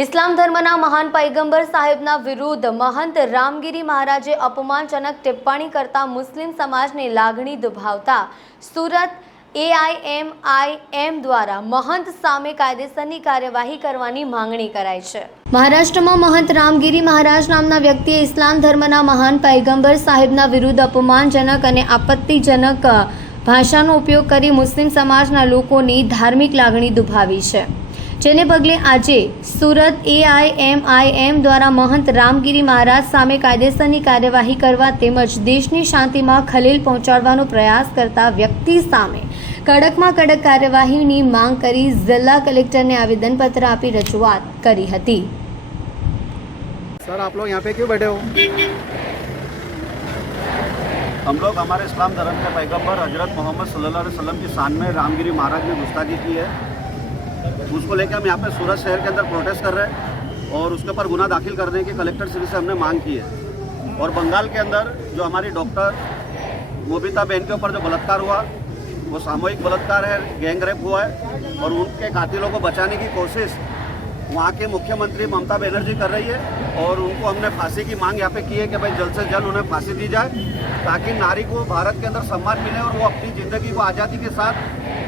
ઇસ્લામ ધર્મના મહાન પૈગંબર સાહેબના વિરુદ્ધ મહંત રામગીરી મહારાજે અપમાનજનક ટિપ્પણી કરતા મુસ્લિમ સમાજની લાગણી દુભાવતા સુરત એઆઈએમઆઈએમ દ્વારા મહંત સામે કાયદેસરની કાર્યવાહી કરવાની માંગણી કરાઈ છે. મહારાષ્ટ્રમાં મહંત રામગીરી મહારાજ નામના વ્યક્તિએ ઇસ્લામ ધર્મના મહાન પૈગંબર સાહેબના વિરુદ્ધ અપમાનજનક અને આપત્તિજનક ભાષાનો ઉપયોગ કરી મુસ્લિમ સમાજના લોકોની ધાર્મિક લાગણી દુભાવી છે. જેને પગલે આજે સુરત એઆઈએમઆઈએમ દ્વારા મહંત રામગીરી મહારાજ સામે કાયદેસરની કાર્યવાહી કરવા તેમજ દેશની શાંતિમાં ખલેલ પહોંચાડવાનો પ્રયાસ કરતા વ્યક્તિ સામે કડકમાં કડક કાર્યવાહીની માંગ કરી જિલ્લા કલેક્ટરને આવેદનપત્ર આપી રજૂઆત કરી હતી सर आप लोग यहाँ पे क्यों बैठे हो हम लोग हमारे इस्लाम धर्म के पैगंबर हजरत मोहम्मद सल्लल्लाहु अलैहि वसल्लम की शान में रामगिरी महाराज ने गुस्ताखी की है उसको लेकर हम यहाँ पे सूरत शहर के अंदर प्रोटेस्ट कर रहे हैं और उसके ऊपर गुना दाखिल करने की कलेक्टर श्री से हमने मांग की है। और बंगाल के अंदर जो हमारी डॉक्टर मोबिता बहन के ऊपर जो बलात्कार हुआ, वो सामूहिक बलात्कार है गैंग रेप हुआ है और उनके कातिलों को बचाने की कोशिश वहाँ के मुख्यमंत्री ममता बनर्जी कर रही है और उनको हमने फांसी की मांग यहाँ पे की है कि भाई जल्द से जल्द उन्हें फांसी दी जाए ताकि नारी को भारत के अंदर सम्मान मिले और वो अपनी ज़िंदगी को आज़ादी के साथ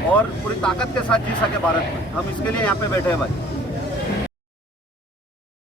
और पूरी ताकत के साथ जी सके भारत में। हम इसके लिए यहाँ पे बैठे हैं भाई।